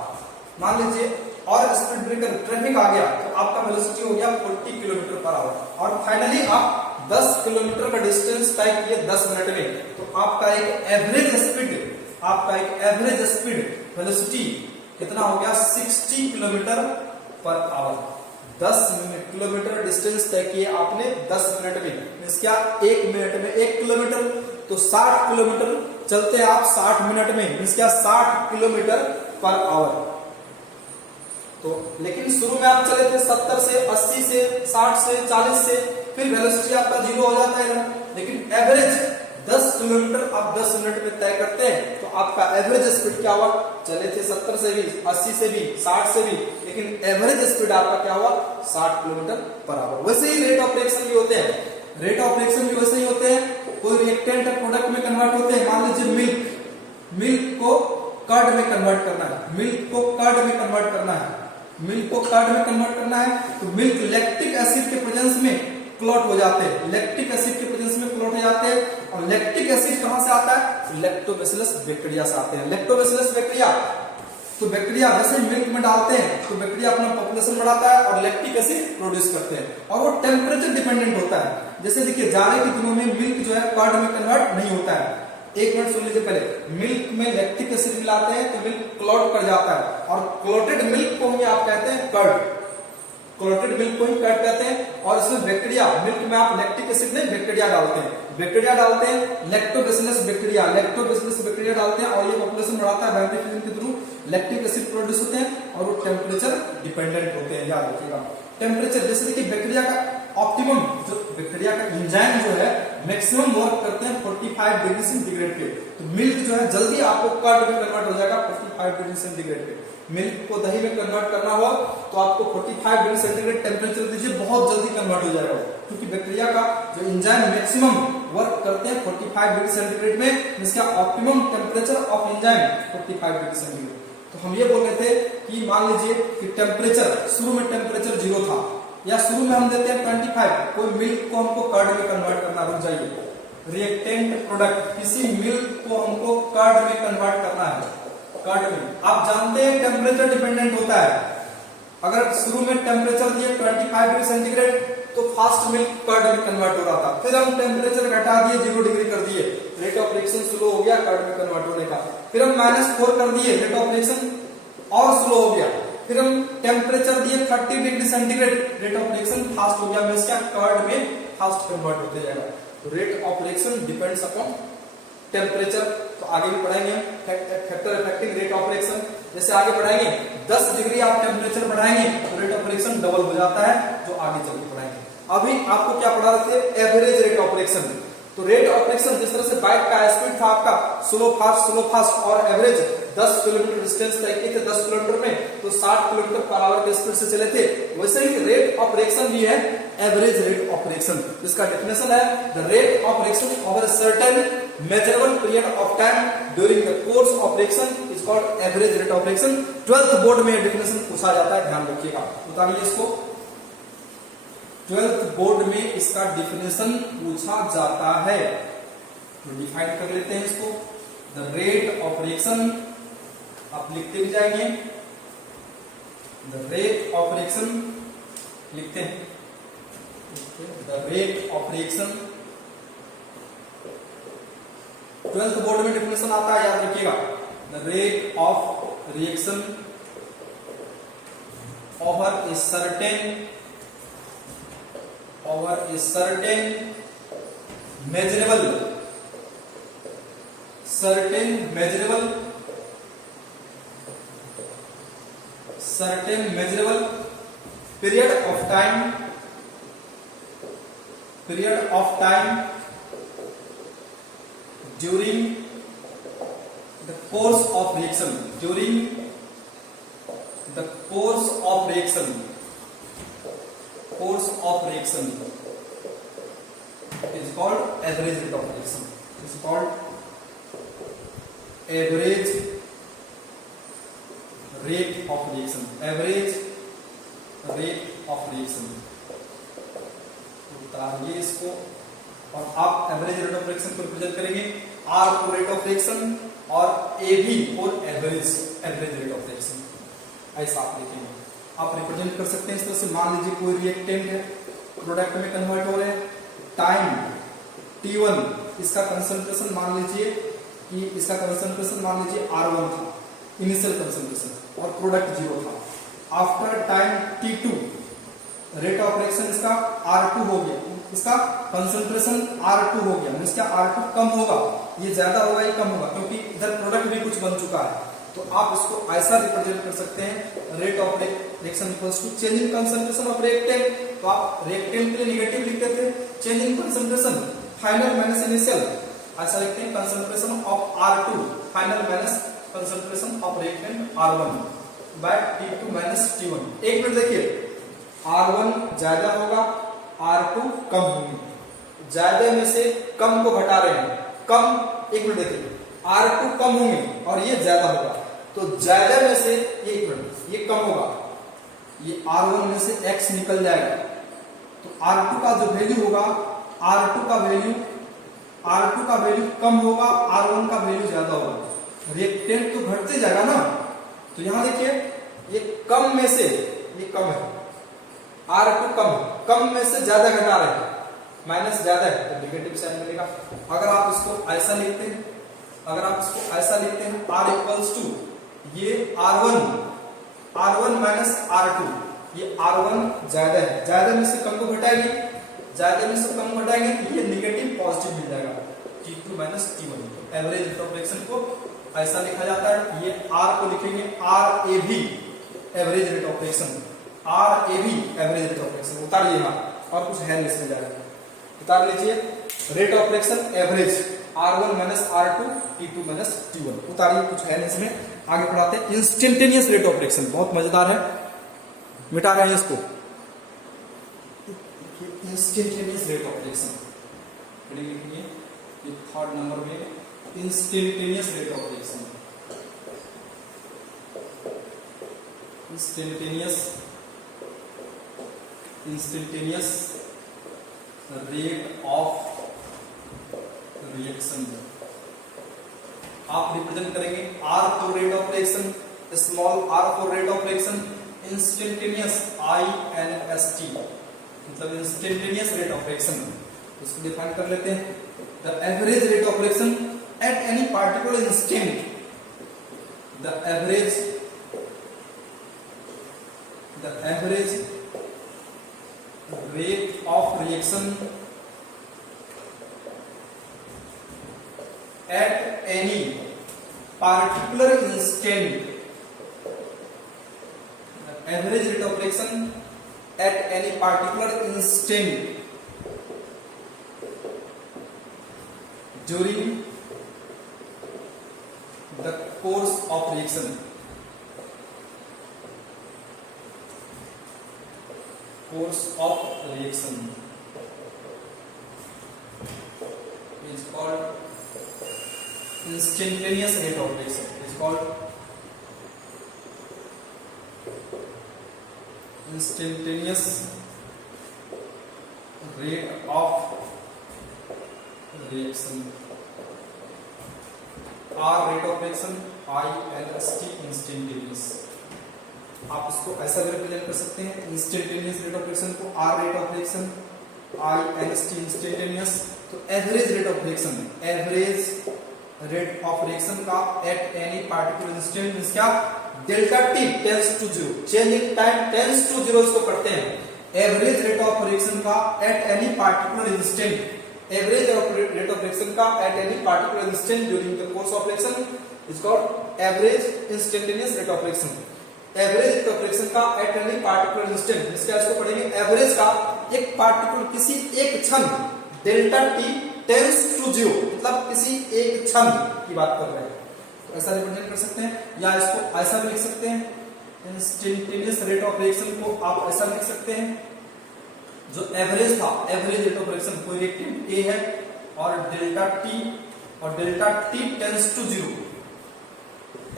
मान लीजिए और स्पीड ब्रेकर ट्रैफिक आ गया तो आपका वेलोसिटी हो गया 40 किलोमीटर पर आवर। और फाइनली आप 10 किलोमीटर का डिस्टेंस तय किए 10 मिनट में, तो आपका एक एवरेज स्पीड वेलोसिटी कितना हो गया? 60 kilometre per hour. 10 kilometre distance तय किए आपने 10 मिनट में, इसका 1 मिनट में 1 किलोमीटर, तो 60 किलोमीटर चलते हैं आप 60 मिनट में, इसका 60 किलोमीटर पर आवर। तो लेकिन शुरू में आप चले थे 70 से 80 से 60 से 40 से, फिर वेलोसिटी आपका 0 हो जाता है ना। लेकिन एवरेज 10 किलोमीटर आप 10 मिनट में तय करते हैं, तो आपका एवरेज स्पीड क्या हुआ? चले थे 70 से भी, 80 से भी, 60 से भी, लेकिन एवरेज स्पीड आपका क्या हुआ? 60 किलोमीटर पर आवर। वैसे ही रेट ऑफ रिएक्शन भी होते हैं, रेट ऑफ रिएक्शन भी वैसे ही होते हैं। कोई रिएक्टेंट प्रोडक्ट में कन्वर्ट होते हैं, मान लीजिए मिल्क को कर्ड में कन्वर्ट करना है, मिल्क को कर्ड में कन्वर्ट करना है, तो मिल्क लैक्टिक एसिड के प्रेजेंस में क्लॉट हो जाते हैं, लैक्टिक एसिड के प्रेजेंस में क्लॉट हो जाते हैं। और लैक्टिक एसिड कहां से आता है? लैक्टोबैसिलस बैक्टीरिया से आते हैं। लैक्टोबैसिलस बैक्टीरिया, तो बैक्टीरिया जैसे मिल्क में डालते हैं तो बैक्टीरिया अपना पॉपुलेशन बढ़ाता है और लैक्टिक एसिड प्रोड्यूस करते हैं, और वो टेम्परेचर डिपेंडेंट होता है। जैसे देखिए जाड़े के दिनों में मिल्क जो है कर्ड में कन्वर्ट नहीं होता है। एक मिनट सुन लीजिए पहले, मिल्क में लैक्टिक एसिड मिलाते हैं तो मिल्क क्लॉट कर जाता है, और क्लॉटेड मिल्क को ही आप कहते हैं कर्ड, क्लॉटेड मिल्क को ही कर्ड कहते हैं। और इसमें बैक्टीरिया, मिल्क में आप लैक्टिक एसिड में बैक्टीरिया डालते हैं, लैक्टोबैसिलस बैक्टीरिया डालते हैं, और ये पॉपुलेशन बढ़ाता है वाइब्रेशन के थ्रू, लैक्टिक एसिड प्रोड्यूस होते हैं, और वो टेम्परेचर डिपेंडेंट होते हैं, याद रखिएगा। टेम्परेचर जैसे देखिए बैक्टीरिया का ऑप्टिमम, जो बैक्टीरिया का एंजाइम जो है मैक्सिमम वर्क करते हैं 45 डिग्री सेंटीग्रेड पे, तो मिल्क जो है जल्दी आपको कर्ड में कन्वर्ट हो जाएगा 45 डिग्री सेंटीग्रेड पे। मिल्क को दही में कन्वर्ट करना हो तो आपको 45 डिग्री सेंटीग्रेड टेम्परेचर दीजिए, बहुत जल्दी कन्वर्ट हो जाएगा, क्योंकि बैक्टीरिया का जो एंजाइम मैक्सिमम वर्क करते हैं 45 डिग्री सेंटीग्रेड में, जिसका optimum temperature of enzyme 45 degree centigrade. तो हम ये बोल रहे थे कि मान लीजिए कि टेम्परेचर शुरू में टेम्परेचर 0 था, या शुरू में हम देते हैं 25, कोई मिल्क को हमको कर्ड में कन्वर्ट करना, रुक जाइए, रिएक्टेंट प्रोडक्ट किसी मिल्क को हमको कर्ड में कन्वर्ट करना है, कर्ड में। आप जानते हैं टेम्परेचर डिपेंडेंट होता है, अगर शुरू में टेम्परेचर दिए 25 डिग्री सेंटीग्रेड तो फास्ट मिल्क कर्ड में कन्वर्ट हो रहा था, फिर हम टेम्परेचर घटा दिए 0 डिग्री कर दिए, रेट ऑफ रिएक्शन स्लो हो गया कर्ड में कन्वर्ट होने का, फिर हम -4 कर दिए, रेट ऑफ रिएक्शन और स्लो हो गया, फिर हम टेम्परेचर दिए 30 degree centigrade, rate of reaction fast हो गया, इसका कर्ड में फास्ट कन्वर्ट होते जाएगा। तो rate of reaction depends upon temperature. तो आगे भी पढ़ाएंगे factor affecting rate of reaction, जैसे आगे बढ़ाएंगे 10 डिग्री आप टेम्परेचर बढ़ाएंगे तो रेट ऑफ रिएक्शन डबल हो जाता है, जो आगे चल के पढ़ाएंगे। अभी आपको क्या पढ़ा रहे थे? Average rate of reaction. तो रेट ऑफ रिएक्शन जिस तरह से बाइक का स्पीड था आपका स्लो फास्ट और एवरेज 10 किलोमीटर डिस्टेंस तय किए थे 10 किलोमीटर में, तो 60 किलोमीटर पर आवर के स्पीड से चले थे, वैसे ही रेट ऑफ रिएक्शन भी है एवरेज रेट ऑफ रिएक्शन। इसका डेफिनेशन है the rate of reaction over a certain measurable period of time during the course of reaction is called average rate of reaction. 12th board में definition पूछा जाता है, ध्यान रखिएगा, बताइए इसको। 12th बोर्ड में इसका डेफिनेशन पूछा जाता है, तो डिफाइन कर लेते हैं इसको। द रेट ऑफ रिएक्शन आप लिखते भी जाएंगे, द रेट ऑफ रिएक्शन लिखते हैं, the rate of reaction. 12th board में डेफिनेशन आता है, याद रखिएगा। The rate of reaction over a certain measurable period of time during the course of reaction is called average rate of reaction. Is called average rate of reaction. उतारिए इसको, और आप average rate of reaction को represent करेंगे R for rate of reaction और A B for average rate of reaction. ऐसा आप लिखेंगे, आप रिप्रेजेंट कर सकते हैं इस तरह से। मान लीजिए कोई रिएक्टेंट है, प्रोडक्ट में कन्वर्ट हो रहे हैं, टाइम T1, इसका कंसंट्रेशन मान लीजिए R1 था, इनिशियल कंसंट्रेशन, और प्रोडक्ट 0 था। After time T2 rate of reaction इसका R2 हो गया, इसका कंसंट्रेशन R2 हो गया, इसका R2 कम होगा, ये ज्यादा होगा ये कम होगा, क्योंकि इधर प्रोडक्ट भी कुछ बन चुका है। तो आप इसको ऐसा रिप्रेजेंट कर सकते हैं, rate of reaction equals to change in concentration of reactant. तो आप रिएक्टेंट के लिए नेगेटिव लिखते थे, change in concentration final minus initial, ऐसा लिखते हैं concentration of R2 final minus concentration of reactant R1 by T2 minus T1। एक मिनट देखिए, R1 ज्यादा होगा, R2 कम होंगे, ज्यादा में से कम को घटा रहे हैं, कम, एक मिनट देखिए, R2 कम होंगे और ये ज्यादा होगा, तो ज्यादा में से एक मिनट ये कम होगा, ये R1 में से X निकल जाएगा, तो R2 का जो वैल्यू होगा, R2 का वैल्यू कम होगा, R1 का वैल्यू ज्यादा होगा, रिएक्टेंट तो घटते जाएगा ना। तो यहां देखिए, ये कम में से, ये कम है, R2 कम में से ज्यादा घटा रहे हैं, माइनस ज्यादा है तो नेगेटिव साइन मिलेगा। अगर आप इसको ऐसा लिखते हैं, R इक्वल्स टू ये R1 माइनस R2, ये R1 ज्यादा है, ज्यादा में से कम को घटाएगी, तो ये नेगेटिव पॉजिटिव मिल जाएगा, T2 minus T1। Average rate of reaction को ऐसा लिखा जाता है, ये R को लिखेंगे RAV average rate of reaction, average rate of reaction. उतारिए यहाँ, और कुछ है नहीं इसमें ज्यादा, उतार लीजिए, rate of reaction average R1 minus R2 T2 minus T1, उतारिए, कुछ है नहीं इसमें। आगे पढ़ाते हैं इंस्टेंटेनियस रेट ऑफ रिएक्शन, बहुत मजेदार है, मिटा रहे हैं इसको। इंस्टेंटेनियस रेट ऑफ रिएक्शन लिखिए, ये थर्ड नंबर में instantaneous rate of reaction, instantaneous rate of reaction. आप रिप्रेजेंट करेंगे R for rate of reaction, small r for rate of reaction, instantaneous INST, मतलब इंस्टेंटेनियस रेट ऑफ रिएक्शन। इसको define कर लेते हैं, the average rate of reaction at any particular instant, the average rate of reaction at any particular instant, the average rate of reaction at any particular instant during the course of reaction, is called instantaneous rate of reaction, is called instantaneous rate of reaction, R rate of reaction, INST, instantaneous। आप इसको ऐसा भी represent कर सकते हैं, instantaneous rate of reaction को R rate of reaction, instantaneous. तो average rate of reaction, average rate of reaction का at any particular instant means क्या, delta T tends to zero, change in time tends to zero इसको पढ़ते हैं। Average rate of reaction का at any particular instant, average rate of reaction का at any particular instant during the course of reaction is called average instantaneous rate of reaction. Average rate of reaction का at any particular instant, इसका इसको पढ़ेंगे average का एक particular किसी एक क्षण delta T tends to zero, मतलब किसी एक क्षण की बात कर रहे हैं। तो ऐसा रिप्रेजेंट कर सकते हैं, या इसको ऐसा भी लिख सकते हैं, इंस्टेंटेनियस रेट ऑफ रिएक्शन को आप ऐसा लिख सकते हैं, जो एवरेज था, एवरेज रेट ऑफ रिएक्शन कोई रिएक्टेंट ए है और delta T tends to zero,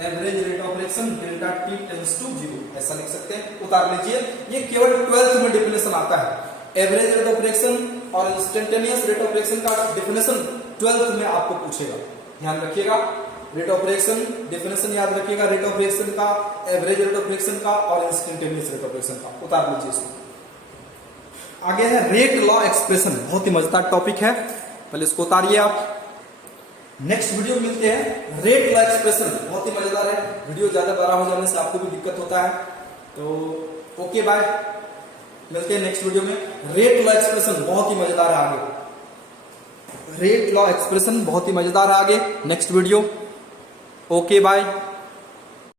average rate of reaction delta T tends to zero, ऐसा लिख सकते हैं। उतार लीजिए, ये केवल 12th में डेफिनेशन आता है। एवरेज रेट ऑफ रिएक्शन और इंस्टेंटेनियस रेट ऑफ रिएक्शन का डेफिनेशन 12th में आपको पूछेगा, ध्यान रखिएगा। रेट ऑफ रिएक्शन डेफिनेशन याद रखिएगा, रेट ऑफ रिएक्शन का, एवरेज रेट ऑफ रिएक्शन का और इंस्टेंटेनियस रेट ऑफ रिएक्शन का। उतार लीजिए इसको। आगे है रेट लॉ एक्सप्रेशन, बहुत ही मजेदार टॉपिक है, पहले इसको उतारिए आप। नेक्स्ट वीडियो मिलते हैं रेट लॉ एक्सप्रेशन, बहुत ही मजेदार है। वीडियो ज्यादा बड़ा हो जाने से आपको भी दिक्कत होता है, तो ओके बाय, मिलते हैं नेक्स्ट वीडियो में। रेट लॉ एक्सप्रेशन बहुत ही मजेदार है आगे, रेट लॉ एक्सप्रेशन बहुत ही मजेदार है आगे, नेक्स्ट वीडियो, ओके बाय।